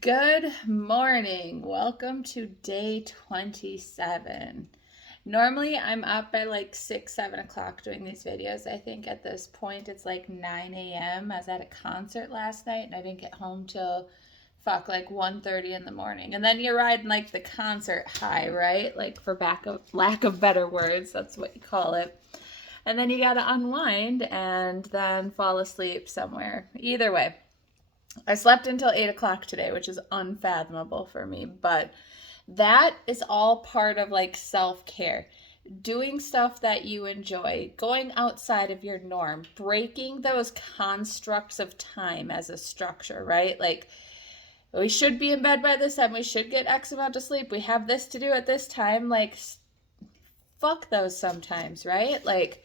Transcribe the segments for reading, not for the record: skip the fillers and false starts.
Good morning. Welcome to day 27. Normally, I'm up by like 6, 7 o'clock doing these videos. I think at this point it's like 9 a.m. I was at a concert last night and I didn't get home till like 1:30 in the morning. And then you're riding like the concert high, right? Like for lack of better words, that's what you call it. And then you got to unwind and then fall asleep somewhere. Either way, I slept until 8 o'clock today, which is unfathomable for me, but that is all part of like self care. Doing stuff that you enjoy, going outside of your norm, breaking those constructs of time as a structure, right? Like, we should be in bed by this time, we should get X amount of sleep, we have this to do at this time. Like, fuck those sometimes, right? Like,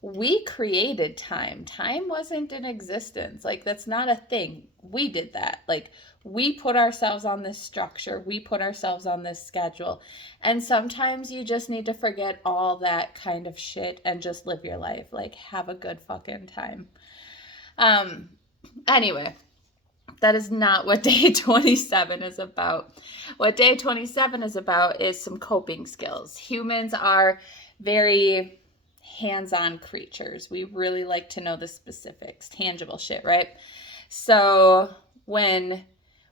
we created time. Time wasn't in existence. Like, that's not a thing. We did that. Like, we put ourselves on this structure. We put ourselves on this schedule. And sometimes you just need to forget all that kind of shit and just live your life. Like, have a good fucking time. Um, anyway, that is not what day 27 is about. What day 27 is about is some coping skills. Humans are very hands-on creatures. We really like to know the specifics, tangible shit, right? So when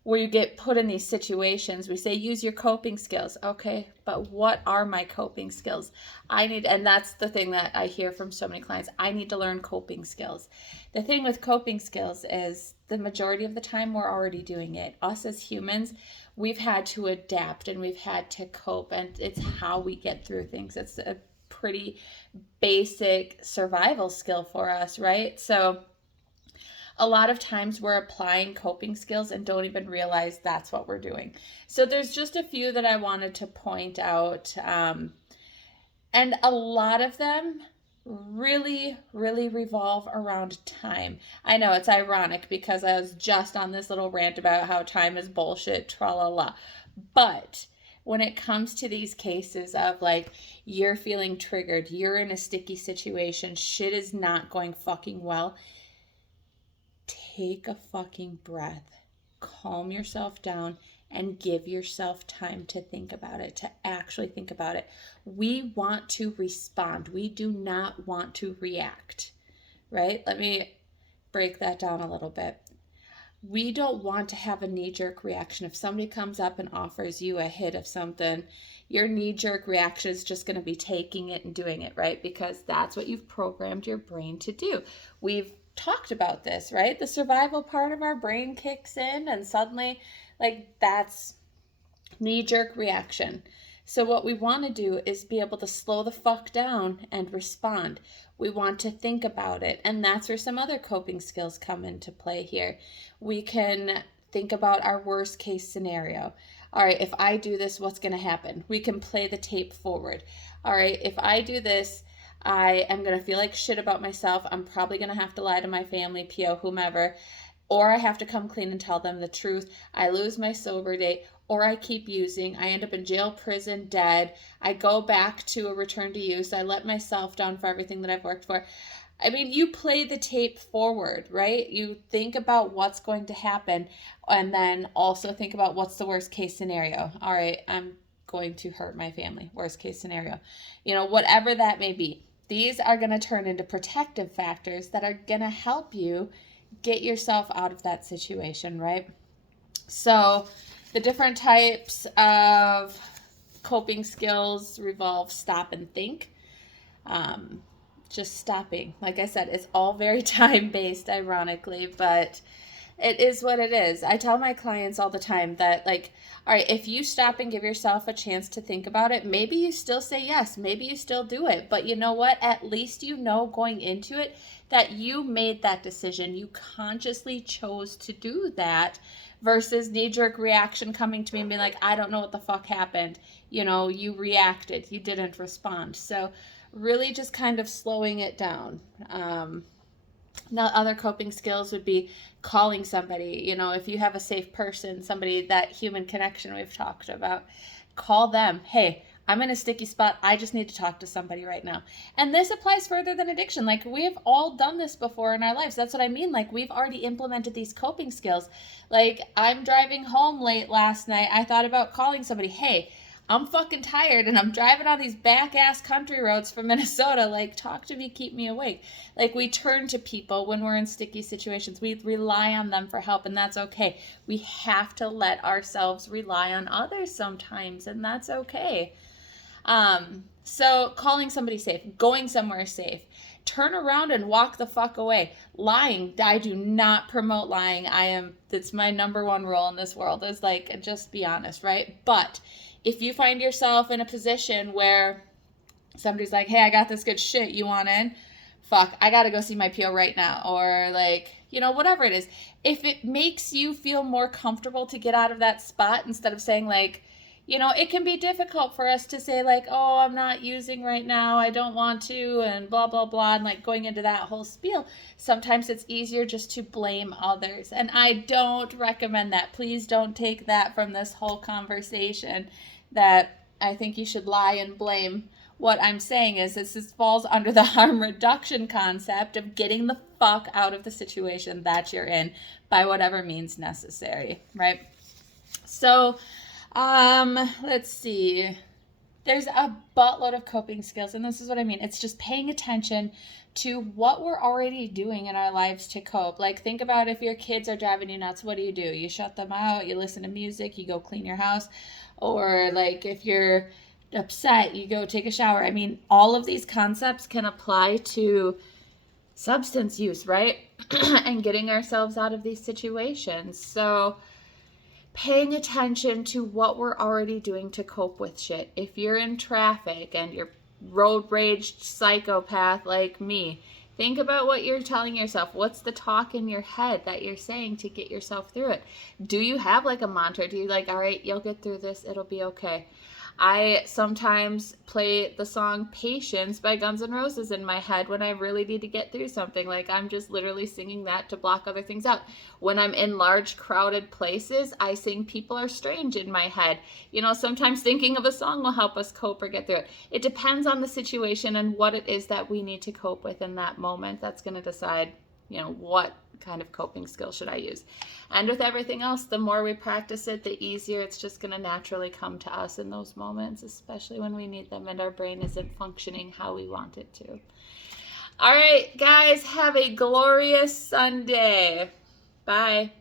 we get put in these situations, we say, use your coping skills. Okay, but what are my coping skills? And that's the thing that I hear from so many clients, I need to learn coping skills. The thing with coping skills is the majority of the time we're already doing it. Us as humans, we've had to adapt and we've had to cope, and it's how we get through things. It's a pretty basic survival skill for us, right? So a lot of times we're applying coping skills and don't even realize that's what we're doing. So there's just a few that I wanted to point out. And a lot of them really, really revolve around time. I know it's ironic because I was just on this little rant about how time is bullshit, tra la la. But when it comes to these cases of like, you're feeling triggered, you're in a sticky situation, shit is not going fucking well, take a fucking breath, calm yourself down, and give yourself time to think about it, to actually think about it. We want to respond. We do not want to react, right? Let me break that down a little bit. We don't want to have a knee-jerk reaction. If somebody comes up and offers you a hit of something, your knee-jerk reaction is just going to be taking it and doing it, right? Because that's what you've programmed your brain to do. We've talked about this, right? The survival part of our brain kicks in and suddenly, like, that's knee-jerk reaction. So what we want to do is be able to slow the fuck down and respond. We want to think about it. And that's where some other coping skills come into play here. We can think about our worst case scenario. All right, if I do this, what's going to happen? We can play the tape forward. All right, if I do this, I am going to feel like shit about myself. I'm probably going to have to lie to my family, PO, whomever. Or I have to come clean and tell them the truth. I lose my sober date, or I keep using. I end up in jail, prison, dead. I go back to a return to use. I let myself down for everything that I've worked for. I mean, you play the tape forward, right? You think about what's going to happen, and then also think about what's the worst case scenario. All right, I'm going to hurt my family. Worst case scenario. Whatever that may be. These are going to turn into protective factors that are going to help you get yourself out of that situation, right? So the different types of coping skills revolve stop and think. Just stopping. Like I said, it's all very time-based, ironically, but it is what it is. I tell my clients all the time that, like, all right, if you stop and give yourself a chance to think about it, maybe you still say yes, maybe you still do it. But you know what? At least you know going into it that you made that decision. You consciously chose to do that versus knee-jerk reaction coming to me and being like, I don't know what the fuck happened. You reacted, you didn't respond. So really just kind of slowing it down. Now, other coping skills would be calling somebody. If you have a safe person, somebody, that human connection we've talked about, call them. Hey, I'm in a sticky spot. I just need to talk to somebody right now. And this applies further than addiction. Like, we've all done this before in our lives. That's what I mean. Like, we've already implemented these coping skills. Like, I'm driving home late last night. I thought about calling somebody. Hey, I'm fucking tired and I'm driving on these back ass country roads from Minnesota. Like, talk to me, keep me awake. Like, we turn to people when we're in sticky situations. We rely on them for help, and that's okay. We have to let ourselves rely on others sometimes, and that's okay. So calling somebody safe, going somewhere safe, turn around and walk the fuck away. Lying, I do not promote lying. That's my number one rule in this world, is like, just be honest, right? But if you find yourself in a position where somebody's like, hey, I got this good shit, you want in? Fuck, I gotta go see my PO right now. Or like, whatever it is. If it makes you feel more comfortable to get out of that spot, instead of saying like, it can be difficult for us to say like, oh, I'm not using right now, I don't want to, and blah, blah, blah, and like going into that whole spiel. Sometimes it's easier just to blame others. And I don't recommend that. Please don't take that from this whole conversation that I think you should lie and blame. What I'm saying is this falls under the harm reduction concept of getting the fuck out of the situation that you're in by whatever means necessary, right? So, let's see. There's a buttload of coping skills, and this is what I mean. It's just paying attention to what we're already doing in our lives to cope. Like, think about if your kids are driving you nuts, what do? You shut them out, you listen to music, you go clean your house, or like if you're upset, you go take a shower. I mean, all of these concepts can apply to substance use, right? And getting ourselves out of these situations. So paying attention to what we're already doing to cope with shit. If you're in traffic and you're road raged psychopath like me, think about what you're telling yourself. What's the talk in your head that you're saying to get yourself through it? Do you have like a mantra? Do you like, all right, you'll get through this, it'll be okay? I sometimes play the song Patience by Guns N' Roses in my head when I really need to get through something. Like, I'm just literally singing that to block other things out. When I'm in large crowded places, I sing People Are Strange in my head. Sometimes thinking of a song will help us cope or get through it. It depends on the situation and what it is that we need to cope with in that moment. That's going to decide, what kind of coping skill should I use. And with everything else, the more we practice it, the easier it's just going to naturally come to us in those moments, especially when we need them and our brain isn't functioning how we want it to. All right, guys, have a glorious Sunday. Bye.